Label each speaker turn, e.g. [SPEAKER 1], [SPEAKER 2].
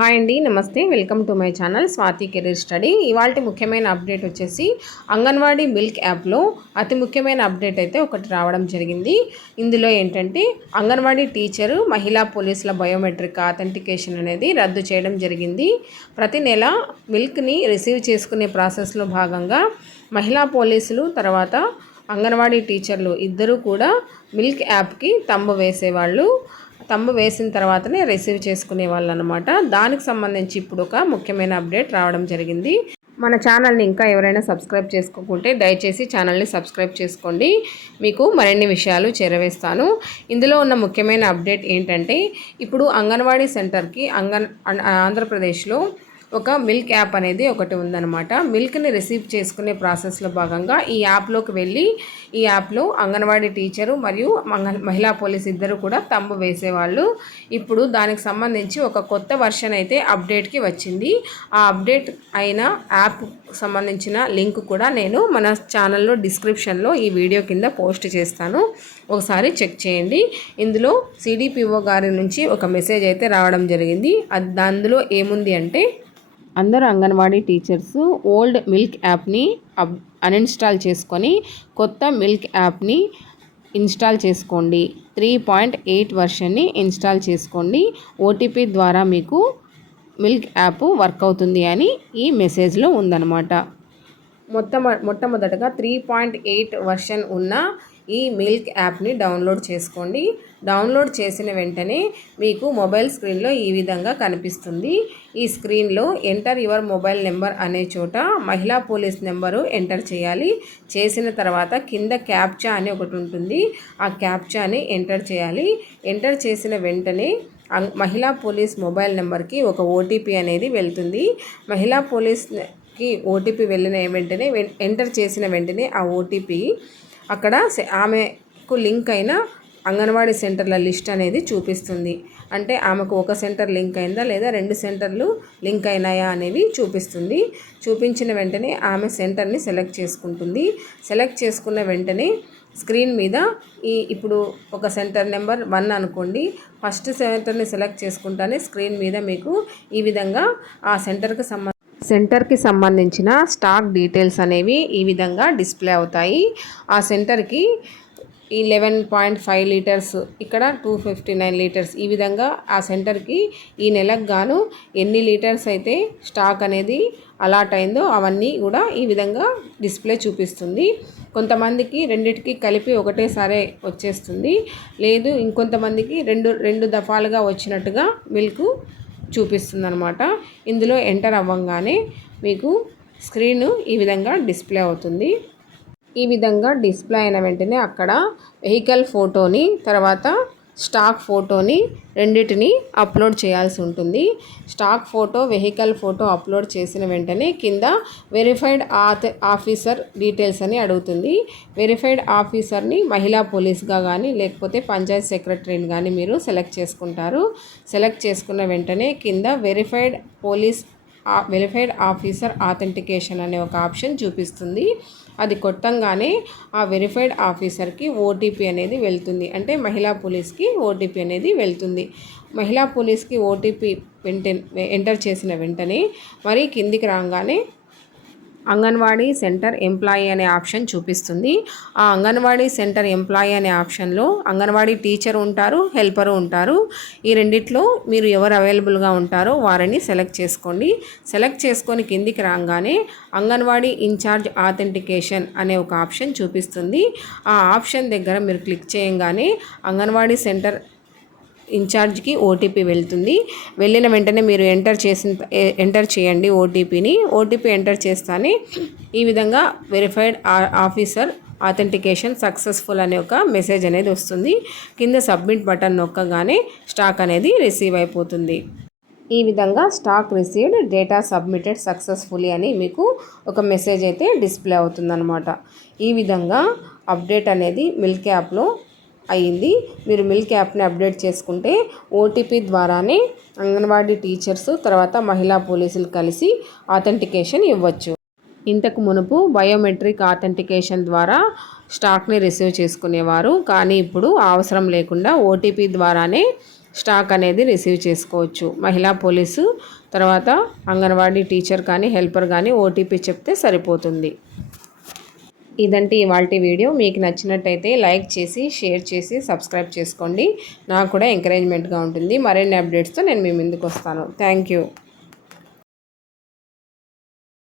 [SPEAKER 1] Hi అండి నమస్తే. Welcome to my channel Swathi career study. ఇవాళ ముఖ్యమైన అప్డేట్ వచ్చేసి అంగన్వాడీ మిల్క్ యాప్లో అతి ముఖ్యమైన అప్డేట్ అయితే ఒకటి రావడం జరిగింది. ఇందులో ఏంటంటే అంగన్వాడీ టీచరు మహిళా పోలీసుల బయోమెట్రిక్ అథెంటికేషన్ అనేది రద్దు చేయడం జరిగింది. ప్రతి నెల మిల్క్ని రిసీవ్ చేసుకునే ప్రాసెస్లో భాగంగా మహిళా పోలీసులు తర్వాత అంగన్వాడీ టీచర్లు ఇద్దరూ కూడా మిల్క్ యాప్కి తంబు వేసేవాళ్ళు. తంబు వేసిన తర్వాతనే రిసీవ్ చేసుకునే వాళ్ళు అనమాట దానికి సంబంధించి ఇప్పుడు ఒక ముఖ్యమైన అప్డేట్ రావడం జరిగింది. మన ఛానల్ని ఇంకా ఎవరైనా సబ్స్క్రైబ్ చేసుకోకుంటే దయచేసి ఛానల్ని సబ్స్క్రైబ్ చేసుకోండి. మీకు మరిన్ని విషయాలు చేరవేస్తాను. ఇందులో ఉన్న ముఖ్యమైన అప్డేట్ ఏంటంటే ఇప్పుడు అంగన్వాడీ సెంటర్కి అంగన్ ఆంధ్రప్రదేశ్లో ఒక మిల్క్ యాప్ అనేది ఒకటి ఉందన్నమాట. మిల్క్ని రిసీవ్ చేసుకునే ప్రాసెస్లో భాగంగా ఈ యాప్లోకి వెళ్ళి ఈ యాప్లో అంగన్వాడీ టీచరు మరియు మహిళా పోలీస్ ఇద్దరు కూడా తంబు వేసేవాళ్ళు. ఇప్పుడు దానికి సంబంధించి ఒక కొత్త వర్షన్ అయితే అప్డేట్కి వచ్చింది. ఆ అప్డేట్ అయిన యాప్ సంబంధించిన లింక్ కూడా నేను మన ఛానల్లో డిస్క్రిప్షన్లో ఈ వీడియో కింద పోస్ట్ చేస్తాను. ఒకసారి చెక్ చేయండి. ఇందులో సిడిపిఓ గారి నుంచి ఒక మెసేజ్ అయితే రావడం జరిగింది. అది అందులో ఏముంది అంటే అందరూ అంగన్వాడీ టీచర్స్ ఓల్డ్ మిల్క్ యాప్ని అబ్ అన్ఇన్స్టాల్ చేసుకొని కొత్త మిల్క్ యాప్ని ఇన్స్టాల్ చేసుకోండి. త్రీ పాయింట్ ఎయిట్ వర్షన్ని ఇన్స్టాల్ చేసుకోండి. ఓటీపీ ద్వారా మీకు మిల్క్ యాప్ వర్క్ అవుతుంది అని ఈ మెసేజ్లో ఉందన్నమాట. మొత్తం మొట్టమొదటగా త్రీ పాయింట్ ఎయిట్ వర్షన్ ఉన్న ఈ మిల్క్ యాప్ని డౌన్లోడ్ చేసుకోండి. డౌన్లోడ్ చేసిన వెంటనే మీకు మొబైల్ స్క్రీన్లో ఈ విధంగా కనిపిస్తుంది. ఈ స్క్రీన్లో ఎంటర్ యువర్ మొబైల్ నెంబర్ అనే చోట మహిళా పోలీస్ నెంబరు ఎంటర్ చేయాలి. చేసిన తర్వాత కింద క్యాప్చా అని ఒకటి ఉంటుంది. ఆ క్యాప్చాని ఎంటర్ చేయాలి. ఎంటర్ చేసిన వెంటనే మహిళా పోలీస్ మొబైల్ నెంబర్కి ఒక ఓటీపీ అనేది వెళ్తుంది. మహిళా పోలీస్కి ఓటీపీ వెళ్ళిన వెంటనే ఎంటర్ చేసిన వెంటనే ఆ ఓటీపీ అక్కడ ఆమెకు లింక్ అయిన అంగన్వాడీ సెంటర్ల లిస్ట్ అనేది చూపిస్తుంది. అంటే ఆమెకు ఒక సెంటర్ లింక్ అయిందా లేదా రెండు సెంటర్లు లింక్ అయినాయా అనేవి చూపిస్తుంది. చూపించిన వెంటనే ఆమె సెంటర్ని సెలెక్ట్ చేసుకుంటుంది. సెలెక్ట్ చేసుకున్న వెంటనే స్క్రీన్ మీద ఈ ఇప్పుడు ఒక సెంటర్ నెంబర్ వన్ అనుకోండి. ఫస్ట్ సెంటర్ని సెలెక్ట్ చేసుకుంటానే స్క్రీన్ మీద మీకు ఈ విధంగా ఆ సెంటర్కి సంబంధించి సెంటర్కి సంబంధించిన స్టాక్ డీటెయిల్స్ అనేవి ఈ విధంగా డిస్ప్లే అవుతాయి. ఆ సెంటర్కి ఈ లెవెన్ పాయింట్ ఫైవ్ లీటర్స్ ఇక్కడ టూ ఫిఫ్టీ నైన్ లీటర్స్ ఈ విధంగా ఆ సెంటర్కి ఈ నెలకు గాను ఎన్ని లీటర్స్ అయితే స్టాక్ అనేది అలాట్ అయిందో అవన్నీ కూడా ఈ విధంగా డిస్ప్లే చూపిస్తుంది. కొంతమందికి రెండిటికి కలిపి ఒకటేసారి వచ్చేస్తుంది. లేదు ఇంకొంతమందికి రెండు రెండు దఫాలుగా వచ్చినట్టుగా మిల్క్ చూపిస్తుంది అనమాట ఇందులో ఎంటర్ అవ్వంగానే మీకు స్క్రీన్ ఈ విధంగా డిస్ప్లే అవుతుంది. ఈ విధంగా డిస్ప్లే అయిన వెంటనే అక్కడ వెహికల్ ఫోటోని తర్వాత స్టాక్ ఫోటోని రెండింటిని అప్లోడ్ చేయాల్సి ఉంటుంది. Stock photo vehicle photo upload చేసిన వెంటనే కింద వెరిఫైడ్ ఆథ్ ఆఫీసర్ డీటెయిల్స్ అని అడుగుతుంది. వెరిఫైడ్ ఆఫీసర్ని మహిళా పోలీస్గా కానీ లేకపోతే పంచాయత్ సెక్రటరీని కానీ మీరు సెలెక్ట్ చేసుకుంటారు. సెలెక్ట్ చేసుకున్న వెంటనే కింద verified police verified officer authentication అనే ఒక ఆప్షన్ చూపిస్తుంది. అది కొట్టంగానే ఆ వెరిఫైడ్ ఆఫీసర్కి ఓటీపీ అనేది వెళ్తుంది. అంటే మహిళా పోలీస్కి ఓటీపీ అనేది వెళ్తుంది. మహిళా పోలీస్కి ఓటీపీ వెంటనే ఎంటర్ చేసిన వెంటనే మరి కిందికి రాగానే అంగన్వాడీ సెంటర్ ఎంప్లాయీ అనే ఆప్షన్ చూపిస్తుంది. ఆ అంగన్వాడీ సెంటర్ ఎంప్లాయీ అనే ఆప్షన్లో అంగన్వాడీ టీచర్ ఉంటారు హెల్పరు ఉంటారు. ఈ రెండిట్లో మీరు ఎవరు అవైలబుల్గా ఉంటారో వారిని సెలెక్ట్ చేసుకోండి. సెలెక్ట్ చేసుకొని కిందికి రాగానే అంగన్వాడీ ఇన్ఛార్జ్ ఆథెంటికేషన్ అనే ఒక ఆప్షన్ చూపిస్తుంది. ఆ ఆప్షన్ దగ్గర మీరు క్లిక్ చేయగానే అంగన్వాడీ సెంటర్ ఇన్ఛార్జ్కి ఓటీపీ వెళ్తుంది. వెళ్ళిన వెంటనే మీరు ఎంటర్ చేసిన ఎంటర్ చేయండి ఓటీపీని. ఓటీపీ ఎంటర్ చేస్తానే ఈ విధంగా వెరిఫైడ్ ఆఫీసర్ ఆథెంటికేషన్ సక్సెస్ఫుల్ అనే ఒక మెసేజ్ అనేది వస్తుంది. కింద సబ్మిట్ బటన్ నొక్కగానే స్టాక్ అనేది రిసీవ్ అయిపోతుంది. ఈ విధంగా stock received data submitted successfully అని మీకు ఒక మెసేజ్ అయితే డిస్ప్లే అవుతుందన్నమాట. ఈ విధంగా అప్డేట్ అనేది మిల్క్ యాప్లో అయ్యింది మీరు మిల్క్ యాప్ని అప్డేట్ చేసుకుంటే ఓటీపీ ద్వారానే అంగన్వాడీ టీచర్స్ తర్వాత మహిళా పోలీసులు కలిసి ఆథెంటికేషన్ ఇవ్వచ్చు. ఇంతకు మునుపు బయోమెట్రిక్ ఆథెంటికేషన్ ద్వారా స్టాక్ని రిసీవ్ చేసుకునేవారు. కానీ ఇప్పుడు అవసరం లేకుండా ఓటీపీ ద్వారానే స్టాక్ అనేది రిసీవ్ చేసుకోవచ్చు. మహిళా పోలీసు తర్వాత అంగన్వాడీ టీచర్ కానీ హెల్పర్ కానీ ఓటీపీ చెప్తే సరిపోతుంది. ఇదంటే ఇవాళ వీడియో. మీకు నచ్చినట్టయితే లైక్ చేసి షేర్ చేసి సబ్స్క్రైబ్ చేసుకోండి. నాకు కూడా ఎంకరేజ్మెంట్గా ఉంటుంది. మరిన్ని అప్డేట్స్తో నేను మీ ముందుకు వస్తాను. Thank you